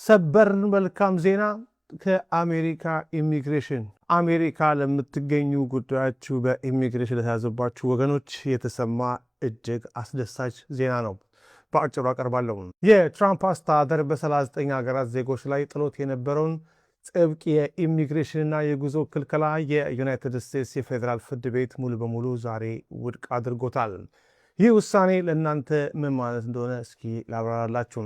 ሰበር መልካም ዜና ከአሜሪካ ኢሚግሬሽን አሜሪካ ለምትገኙ ጉዳያችሁ በኢሚግሬሽን ለተያዘባችሁ ወገኖች የተሰማ እጅግ አስደሳች ዜና ነው። በአጭሩ አቀርባለሁ። የትራምፕ አስተዳደር በ39 ሀገራት ዜጎች ላይ ጥሎት የነበረውን ጥብቅ የኢሚግሬሽንና የጉዞ ክልከላ የዩናይትድ ስቴትስ የፌዴራል ፍርድ ቤት ሙሉ በሙሉ ዛሬ ውድቅ አድርጎታል። ይህ ውሳኔ ለእናንተ ምን ማለት እንደሆነ እስኪ ላብራራላችሁ።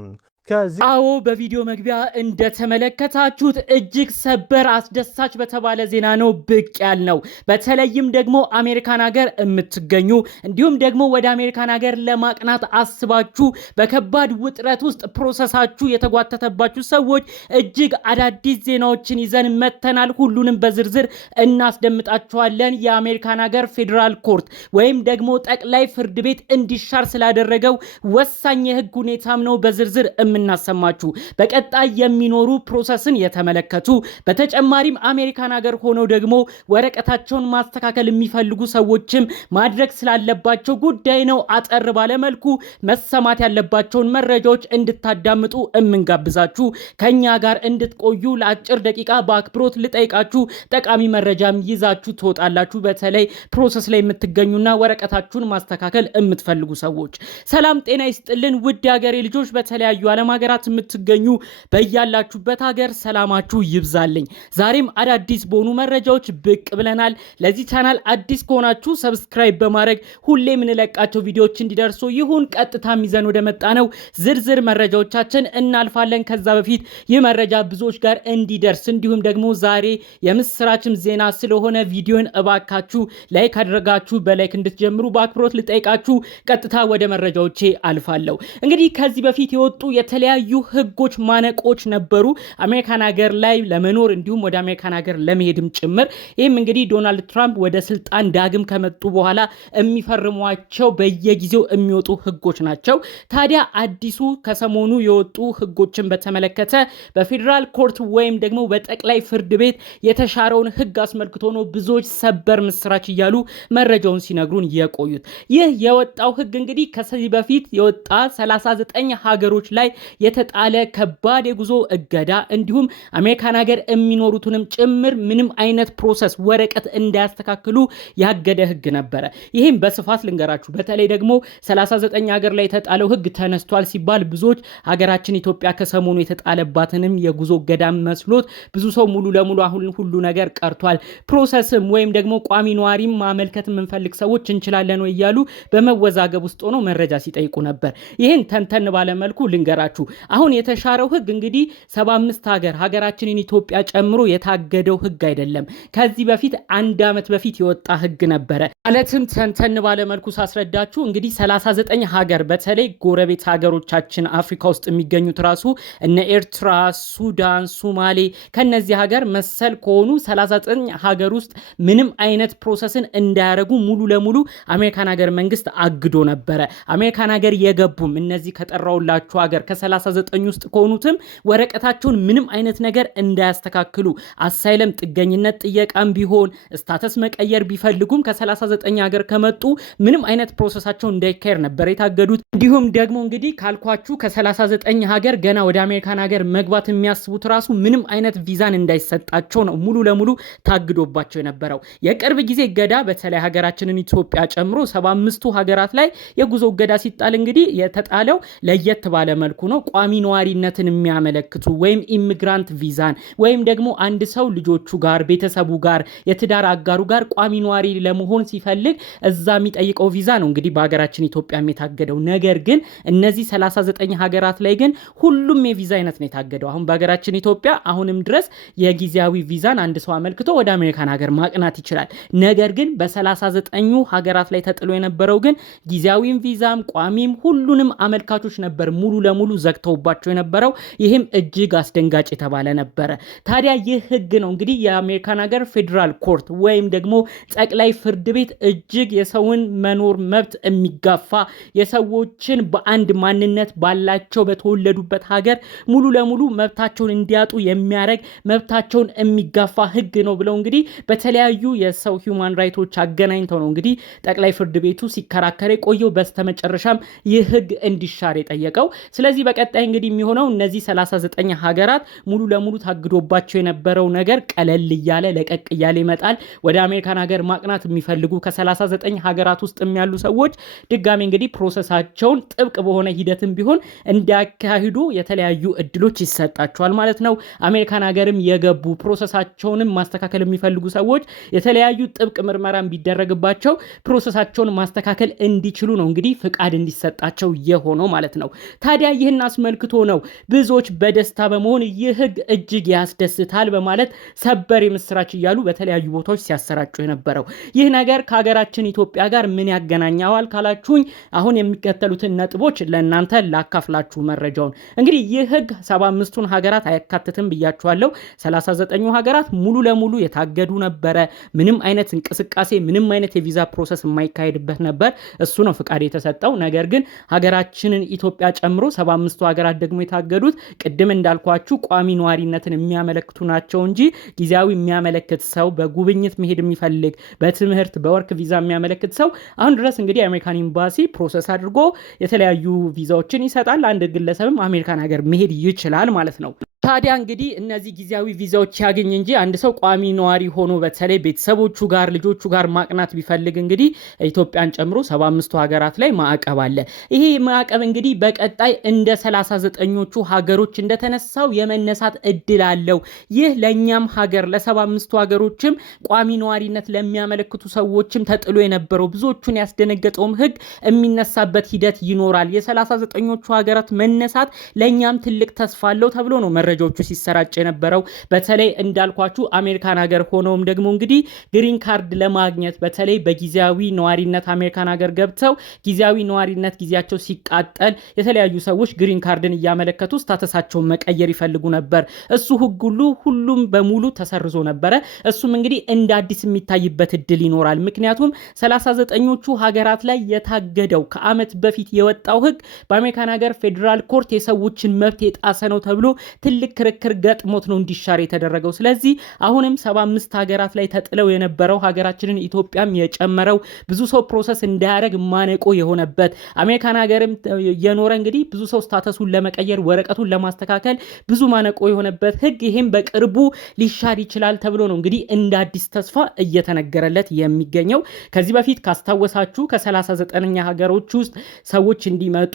አዎ በቪዲዮ መግቢያ እንደተመለከታችሁት እጅግ ሰበር አስደሳች በተባለ ዜና ነው ብቅ ያልነው። በተለይም ደግሞ አሜሪካን ሀገር የምትገኙ እንዲሁም ደግሞ ወደ አሜሪካን ሀገር ለማቅናት አስባችሁ በከባድ ውጥረት ውስጥ ፕሮሰሳችሁ የተጓተተባችሁ ሰዎች እጅግ አዳዲስ ዜናዎችን ይዘን መተናል። ሁሉንም በዝርዝር እናስደምጣችኋለን። የአሜሪካን ሀገር ፌዴራል ኮርት ወይም ደግሞ ጠቅላይ ፍርድ ቤት እንዲሻር ስላደረገው ወሳኝ የህግ ሁኔታም ነው በዝርዝር የምናሰማችሁ። በቀጣይ የሚኖሩ ፕሮሰስን የተመለከቱ በተጨማሪም አሜሪካን ሀገር ሆነው ደግሞ ወረቀታቸውን ማስተካከል የሚፈልጉ ሰዎችም ማድረግ ስላለባቸው ጉዳይ ነው። አጠር ባለ መልኩ መሰማት ያለባቸውን መረጃዎች እንድታዳምጡ እምንጋብዛችሁ፣ ከኛ ጋር እንድትቆዩ ለአጭር ደቂቃ በአክብሮት ልጠይቃችሁ። ጠቃሚ መረጃም ይዛችሁ ትወጣላችሁ። በተለይ ፕሮሰስ ላይ የምትገኙና ወረቀታችሁን ማስተካከል የምትፈልጉ ሰዎች ሰላም ጤና ይስጥልን። ውድ ሀገሬ ልጆች በተለያዩ ዓለም ሀገራት የምትገኙ በያላችሁበት ሀገር ሰላማችሁ ይብዛልኝ። ዛሬም አዳዲስ በሆኑ መረጃዎች ብቅ ብለናል። ለዚህ ቻናል አዲስ ከሆናችሁ ሰብስክራይብ በማድረግ ሁሌ የምንለቃቸው ቪዲዮዎች እንዲደርሱ ይሁን። ቀጥታ ይዘን ወደ መጣ ነው ዝርዝር መረጃዎቻችን እናልፋለን። ከዛ በፊት ይህ መረጃ ብዙዎች ጋር እንዲደርስ እንዲሁም ደግሞ ዛሬ የምስራችም ዜና ስለሆነ ቪዲዮን እባካችሁ ላይክ አድርጋችሁ በላይክ እንድትጀምሩ በአክብሮት ልጠይቃችሁ። ቀጥታ ወደ መረጃዎቼ አልፋለሁ። እንግዲህ ከዚህ በፊት የወጡ የተለያዩ ህጎች ማነቆች ነበሩ አሜሪካን ሀገር ላይ ለመኖር እንዲሁም ወደ አሜሪካን ሀገር ለመሄድም ጭምር። ይህም እንግዲህ ዶናልድ ትራምፕ ወደ ስልጣን ዳግም ከመጡ በኋላ የሚፈርሟቸው በየጊዜው የሚወጡ ህጎች ናቸው። ታዲያ አዲሱ ከሰሞኑ የወጡ ህጎችን በተመለከተ በፌዴራል ኮርት ወይም ደግሞ በጠቅላይ ፍርድ ቤት የተሻረውን ህግ አስመልክቶ ነው ብዙዎች ሰበር ምስራች እያሉ መረጃውን ሲነግሩን የቆዩት። ይህ የወጣው ህግ እንግዲህ ከዚህ በፊት የወጣ 39 ሀገሮች ላይ የተጣለ ከባድ የጉዞ እገዳ እንዲሁም አሜሪካን ሀገር የሚኖሩትንም ጭምር ምንም አይነት ፕሮሰስ ወረቀት እንዳያስተካክሉ ያገደ ህግ ነበረ። ይህም በስፋት ልንገራችሁ። በተለይ ደግሞ 39 ሀገር ላይ የተጣለው ህግ ተነስቷል ሲባል ብዙዎች ሀገራችን ኢትዮጵያ ከሰሞኑ የተጣለባትንም የጉዞ እገዳ መስሎት ብዙ ሰው ሙሉ ለሙሉ አሁን ሁሉ ነገር ቀርቷል፣ ፕሮሰስም ወይም ደግሞ ቋሚ ነዋሪም ማመልከት የምንፈልግ ሰዎች እንችላለን ወይ እያሉ በመወዛገብ ውስጥ ሆነው መረጃ ሲጠይቁ ነበር። ይህን ተንተን ባለ መልኩ ልንገራችሁ። አሁን የተሻረው ህግ እንግዲህ 75 ሀገራችንን ኢትዮጵያ ጨምሮ የታገደው ህግ አይደለም። ከዚህ በፊት አንድ አመት በፊት የወጣ ህግ ነበረ። ማለትም ተንተን ባለ መልኩ ሳስረዳችሁ እንግዲህ 39 ሀገር በተለይ ጎረቤት ሀገሮቻችን አፍሪካ ውስጥ የሚገኙት ራሱ እነ ኤርትራ፣ ሱዳን፣ ሶማሌ ከነዚህ ሀገር መሰል ከሆኑ 39 ሀገር ውስጥ ምንም አይነት ፕሮሰስን እንዳያረጉ ሙሉ ለሙሉ አሜሪካን ሀገር መንግስት አግዶ ነበረ። አሜሪካን ሀገር የገቡም እነዚህ ከጠራውላችሁ ሀገር ከ39 ውስጥ ከሆኑትም ወረቀታቸውን ምንም አይነት ነገር እንዳያስተካክሉ አሳይለም ጥገኝነት ጥየቃም ቢሆን ስታተስ መቀየር ቢፈልጉም ከ39 ሀገር ከመጡ ምንም አይነት ፕሮሰሳቸው እንዳይካሄድ ነበር የታገዱት። እንዲሁም ደግሞ እንግዲህ ካልኳችሁ ከ39 ሀገር ገና ወደ አሜሪካን ሀገር መግባት የሚያስቡት ራሱ ምንም አይነት ቪዛን እንዳይሰጣቸው ነው ሙሉ ለሙሉ ታግዶባቸው የነበረው። የቅርብ ጊዜ እገዳ በተለይ ሀገራችንን ኢትዮጵያ ጨምሮ 75ቱ ሀገራት ላይ የጉዞ እገዳ ሲጣል እንግዲህ የተጣለው ለየት ባለ መልኩ ነው። ቋሚ ነዋሪነትን የሚያመለክቱ ወይም ኢሚግራንት ቪዛን ወይም ደግሞ አንድ ሰው ልጆቹ ጋር ቤተሰቡ ጋር የትዳር አጋሩ ጋር ቋሚ ነዋሪ ለመሆን ሲፈልግ እዛ የሚጠይቀው ቪዛ ነው እንግዲህ በሀገራችን ኢትዮጵያ የታገደው። ነገር ግን እነዚህ 39 ሀገራት ላይ ግን ሁሉም የቪዛ አይነት ነው የታገደው። አሁን በሀገራችን ኢትዮጵያ አሁንም ድረስ የጊዜያዊ ቪዛን አንድ ሰው አመልክቶ ወደ አሜሪካን ሀገር ማቅናት ይችላል። ነገር ግን በ39 ሀገራት ላይ ተጥሎ የነበረው ግን ጊዜያዊም ቪዛም ቋሚም ሁሉንም አመልካቾች ነበር ሙሉ ለሙሉ ዘግተውባቸው የነበረው። ይህም እጅግ አስደንጋጭ የተባለ ነበረ። ታዲያ ይህ ህግ ነው እንግዲህ የአሜሪካን ሀገር ፌዴራል ኮርት ወይም ደግሞ ጠቅላይ ፍርድ ቤት እጅግ የሰውን መኖር መብት የሚጋፋ የሰዎችን በአንድ ማንነት ባላቸው በተወለዱበት ሀገር ሙሉ ለሙሉ መብታቸውን እንዲያጡ የሚያደርግ መብታቸውን የሚጋፋ ህግ ነው ብለው እንግዲህ በተለያዩ የሰው ሂውማን ራይቶች አገናኝተው ነው እንግዲህ ጠቅላይ ፍርድ ቤቱ ሲከራከር የቆየው። በስተመጨረሻም ይህ ህግ እንዲሻር የጠየቀው። ስለዚህ ስለዚህ በቀጣይ እንግዲህ የሚሆነው እነዚህ 39 ሀገራት ሙሉ ለሙሉ ታግዶባቸው የነበረው ነገር ቀለል እያለ ለቀቅ እያለ ይመጣል። ወደ አሜሪካን ሀገር ማቅናት የሚፈልጉ ከ39 ሀገራት ውስጥ ያሉ ሰዎች ድጋሚ እንግዲህ ፕሮሰሳቸውን ጥብቅ በሆነ ሂደትም ቢሆን እንዲያካሂዱ የተለያዩ እድሎች ይሰጣቸዋል ማለት ነው። አሜሪካን ሀገርም የገቡ ፕሮሰሳቸውንም ማስተካከል የሚፈልጉ ሰዎች የተለያዩ ጥብቅ ምርመራ ቢደረግባቸው ፕሮሰሳቸውን ማስተካከል እንዲችሉ ነው እንግዲህ ፍቃድ እንዲሰጣቸው የሆነው ማለት ነው። ታዲያ ይህን አስመልክቶ ነው ብዙዎች በደስታ በመሆን ይህ ህግ እጅግ ያስደስታል በማለት ሰበር የምስራች እያሉ በተለያዩ ቦታዎች ሲያሰራጩ የነበረው። ይህ ነገር ከሀገራችን ኢትዮጵያ ጋር ምን ያገናኛዋል ካላችሁኝ አሁን የሚከተሉትን ነጥቦች ለእናንተ ላካፍላችሁ መረጃውን። እንግዲህ ይህ ህግ 75ቱን ሀገራት አያካትትም ብያችኋለሁ። 39ኙ ሀገራት ሙሉ ለሙሉ የታገዱ ነበረ። ምንም አይነት እንቅስቃሴ ምንም አይነት የቪዛ ፕሮሰስ የማይካሄድበት ነበር። እሱ ነው ፍቃድ የተሰጠው። ነገር ግን ሀገራችንን ኢትዮጵያ ጨምሮ 75ቱ ሀገራት ደግሞ የታገዱት ቅድም እንዳልኳችሁ ቋሚ ነዋሪነትን የሚያመለክቱ ናቸው እንጂ ጊዜያዊ የሚያመለክት ሰው በጉብኝት መሄድ የሚፈልግ በትምህርት በወርክ ቪዛ የሚያመለክት ሰው አሁን ድረስ እንግዲህ የአሜሪካን ኤምባሲ ፕሮሰስ አድርጎ የተለያዩ ቪዛዎችን ይሰጣል። አንድ ግለሰብም አሜሪካን ሀገር መሄድ ይችላል ማለት ነው። ታዲያ እንግዲህ እነዚህ ጊዜያዊ ቪዛዎች ያገኝ እንጂ አንድ ሰው ቋሚ ነዋሪ ሆኖ በተለይ ቤተሰቦቹ ጋር ልጆቹ ጋር ማቅናት ቢፈልግ እንግዲህ ኢትዮጵያን ጨምሮ 75ቱ ሀገራት ላይ ማዕቀብ አለ። ይሄ ማዕቀብ እንግዲህ በቀጣይ እንደ 39ኞቹ ሀገሮች እንደተነሳው የመነሳት እድል አለው። ይህ ለኛም ሀገር ለ75ቱ ሀገሮችም ቋሚ ነዋሪነት ለሚያመለክቱ ሰዎችም ተጥሎ የነበረው ብዙዎቹን ያስደነገጠውም ህግ የሚነሳበት ሂደት ይኖራል። የ39ኞቹ ሀገራት መነሳት ለኛም ትልቅ ተስፋ አለው ተብሎ ነው መረጃዎቹ ሲሰራጭ የነበረው። በተለይ እንዳልኳችሁ አሜሪካን ሀገር ሆነውም ደግሞ እንግዲህ ግሪን ካርድ ለማግኘት በተለይ በጊዜያዊ ነዋሪነት አሜሪካን ሀገር ገብተው ጊዜያዊ ነዋሪነት ጊዜያቸው ሲቃጠል የተለያዩ ሰዎች ግሪን ካርድን እያመለከቱ ስታተሳቸውን መቀየር ይፈልጉ ነበር። እሱ ህግ ሁሉም በሙሉ ተሰርዞ ነበረ። እሱም እንግዲህ እንደ አዲስ የሚታይበት እድል ይኖራል። ምክንያቱም 39ኞቹ ሀገራት ላይ የታገደው ከዓመት በፊት የወጣው ህግ በአሜሪካን ሀገር ፌዴራል ኮርት የሰዎችን መብት የጣሰ ነው ተብሎ ትልቅ ክርክር ገጥሞት ነው እንዲሻር የተደረገው። ስለዚህ አሁንም 75 ሀገራት ላይ ተጥለው የነበረው ሀገራችንን ኢትዮጵያም የጨመረው ብዙ ሰው ፕሮሰስ እንዳያደርግ ማነቆ የሆነበት አሜሪካን ሀገርም የኖረ እንግዲህ ብዙ ሰው ስታተሱን ለመቀየር ወረቀቱን ለማስተካከል ብዙ ማነቆ የሆነበት ህግ ይሄም በቅርቡ ሊሻር ይችላል ተብሎ ነው እንግዲህ እንደ አዲስ ተስፋ እየተነገረለት የሚገኘው። ከዚህ በፊት ካስታወሳችሁ ከ39ኛ ሀገሮች ውስጥ ሰዎች እንዲመጡ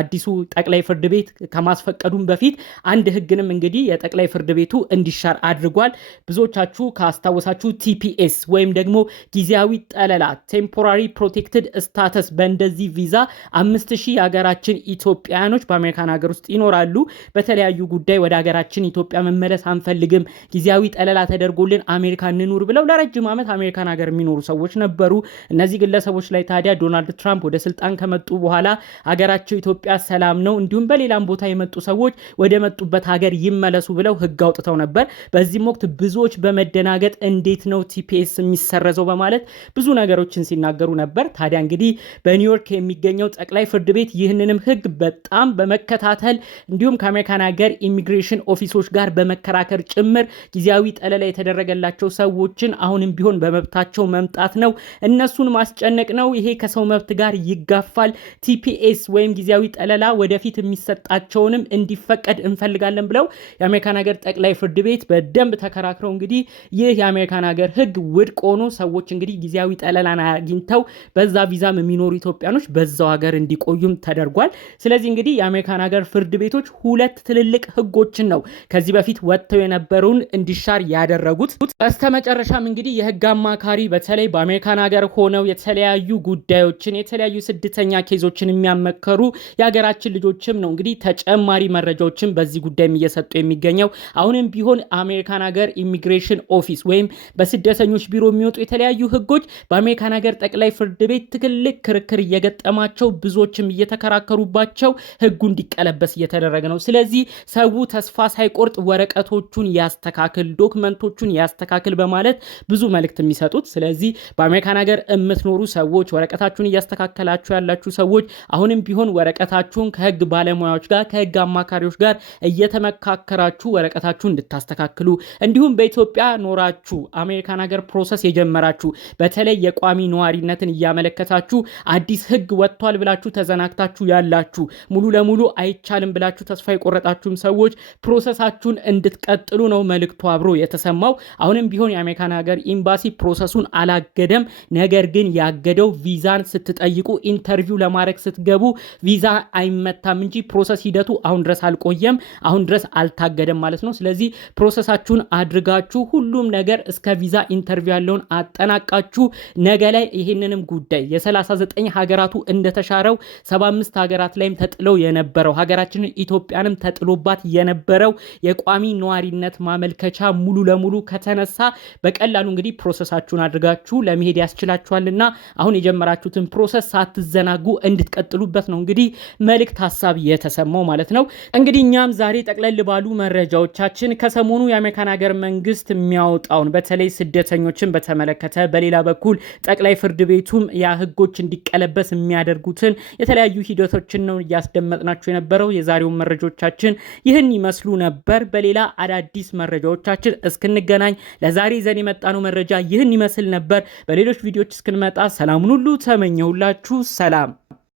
አዲሱ ጠቅላይ ፍርድ ቤት ከማስፈቀዱም በፊት አንድ ህግንም እንግዲህ የጠቅላይ ፍርድ ቤቱ እንዲሻር አድርጓል። ብዙዎቻችሁ ካስታወሳችሁ ቲፒኤስ ወይም ደግሞ ጊዜያዊ ጠለላ ቴምፖራሪ ፕሮቴክትድ ስታተስ በእንደዚህ ቪዛ 5000 የሀገራችን ኢትዮጵያኖች በአሜሪካን ሀገር ውስጥ ይኖራሉ። በተለያዩ ጉዳይ ወደ ሀገራችን ኢትዮጵያ መመለስ አንፈልግም፣ ጊዜያዊ ጠለላ ተደርጎልን አሜሪካ እንኑር ብለው ለረጅም ዓመት አሜሪካን ሀገር የሚኖሩ ሰዎች ነበሩ። እነዚህ ግለሰቦች ላይ ታዲያ ዶናልድ ትራምፕ ወደ ስልጣን ከመጡ በኋላ ሀገራቸው ኢትዮጵያ ሰላም ነው፣ እንዲሁም በሌላም ቦታ የመጡ ሰዎች ወደ መጡበት ሀገር ይመለሱ ብለው ህግ አውጥተው ነበር። በዚህም ወቅት ብዙዎች በመደናገጥ እንዴት ነው ቲፒኤስ የሚሰረዘው በማለት ብዙ ነገሮችን ሲናገሩ ነበር። ታዲያ እንግዲህ በኒውዮርክ የሚገኘው ጠቅላይ ፍርድ ቤት ይህንንም ህግ በጣም በመከታተል እንዲሁም ከአሜሪካን ሀገር ኢሚግሬሽን ኦፊሶች ጋር በመከራከር ጭምር ጊዜያዊ ጠለላ የተደረገላቸው ሰዎችን አሁንም ቢሆን በመብታቸው መምጣት ነው፣ እነሱን ማስጨነቅ ነው፣ ይሄ ከሰው መብት ጋር ይጋፋል፣ ቲፒኤስ ወይም ጊዜያዊ ጠለላ ወደፊት የሚሰጣቸውንም እንዲፈቀድ እንፈልጋለን ብለው የአሜሪካን ሀገር ጠቅላይ ፍርድ ቤት በደንብ ተከራክረው እንግዲህ ይህ የአሜሪካን ሀገር ህግ ውድቅ ሆኖ ሰዎች እንግዲህ ጊዜያዊ ጠለላን አግኝተው በዛ ቪዛም የሚኖሩ ኢትዮጵያኖች በዛው ሀገር እንዲቆዩም ተደርጓል። ስለዚህ እንግዲህ የአሜሪካን ሀገር ፍርድ ቤቶች ሁለት ትልልቅ ህጎችን ነው ከዚህ በፊት ወጥተው የነበረውን እንዲሻር ያደረጉት። በስተመጨረሻም እንግዲህ የህግ አማካሪ በተለይ በአሜሪካን ሀገር ሆነው የተለያዩ ጉዳዮችን የተለያዩ ስደተኛ ኬዞችን የሚያመከሩ የሀገራችን ልጆችም ነው እንግዲህ ተጨማሪ መረጃዎችን በዚህ ጉዳይ እየሰጡ የሚገኘው። አሁንም ቢሆን አሜሪካን ሀገር ኢሚግሬሽን ኦፊስ ወይም በስደተኞች ቢሮ የሚወጡ የተለያዩ ህጎች በአሜሪካን ሀገር ጠቅላይ ፍርድ ቤት ትልቅ ክርክር እየገጠማቸው ብዙዎችም እየተከራከሩባቸው ህጉ እንዲቀለበስ እየተደረገ ነው። ስለዚህ ሰው ተስፋ ሳይቆርጥ ወረቀቶቹን ያስተካክል፣ ዶክመንቶቹን ያስተካክል በማለት ብዙ መልእክት የሚሰጡት። ስለዚህ በአሜሪካን ሀገር የምትኖሩ ሰዎች ወረቀታችሁን እያስተካከላችሁ ያላችሁ ሰዎች አሁንም ቢሆን ወረቀታችሁን ከህግ ባለሙያዎች ጋር ከህግ አማካሪዎች ጋር እየተመ እየተመካከራችሁ ወረቀታችሁ እንድታስተካክሉ እንዲሁም በኢትዮጵያ ኖራችሁ አሜሪካን ሀገር ፕሮሰስ የጀመራችሁ በተለይ የቋሚ ነዋሪነትን እያመለከታችሁ አዲስ ህግ ወጥቷል ብላችሁ ተዘናግታችሁ ያላችሁ ሙሉ ለሙሉ አይቻልም ብላችሁ ተስፋ የቆረጣችሁም ሰዎች ፕሮሰሳችሁን እንድትቀጥሉ ነው መልእክቱ አብሮ የተሰማው። አሁንም ቢሆን የአሜሪካን ሀገር ኤምባሲ ፕሮሰሱን አላገደም። ነገር ግን ያገደው ቪዛን ስትጠይቁ ኢንተርቪው ለማድረግ ስትገቡ ቪዛ አይመታም እንጂ ፕሮሰስ ሂደቱ አሁን ድረስ አልቆየም፣ አሁን ድረስ አልታገደም ማለት ነው። ስለዚህ ፕሮሰሳችሁን አድርጋችሁ ሁሉም ነገር እስከ ቪዛ ኢንተርቪው ያለውን አጠናቃችሁ ነገ ላይ ይሄንንም ጉዳይ የ39 ሀገራቱ እንደተሻረው 75 ሀገራት ላይም ተጥለው የነበረው ሀገራችንን ኢትዮጵያንም ተጥሎባት የነበረው የቋሚ ነዋሪነት ማመልከቻ ሙሉ ለሙሉ ከተነሳ በቀላሉ እንግዲህ ፕሮሰሳችሁን አድርጋችሁ ለመሄድ ያስችላችኋልና አሁን የጀመራችሁትን ፕሮሰስ ሳትዘናጉ እንድትቀጥሉበት ነው እንግዲህ መልእክት ሐሳብ የተሰማው ማለት ነው። እንግዲህ እኛም ዛሬ ጠቅለል ባሉ መረጃዎቻችን ከሰሞኑ የአሜሪካን ሀገር መንግስት የሚያወጣውን በተለይ ስደተኞችን በተመለከተ በሌላ በኩል ጠቅላይ ፍርድ ቤቱም ያ ህጎች እንዲቀለበስ የሚያደርጉትን የተለያዩ ሂደቶችን ነው እያስደመጥናችሁ የነበረው። የዛሬው መረጃዎቻችን ይህን ይመስሉ ነበር። በሌላ አዳዲስ መረጃዎቻችን እስክንገናኝ ለዛሬ ይዘን የመጣነው መረጃ ይህን ይመስል ነበር። በሌሎች ቪዲዮዎች እስክንመጣ ሰላሙን ሁሉ ተመኘሁላችሁ። ሰላም።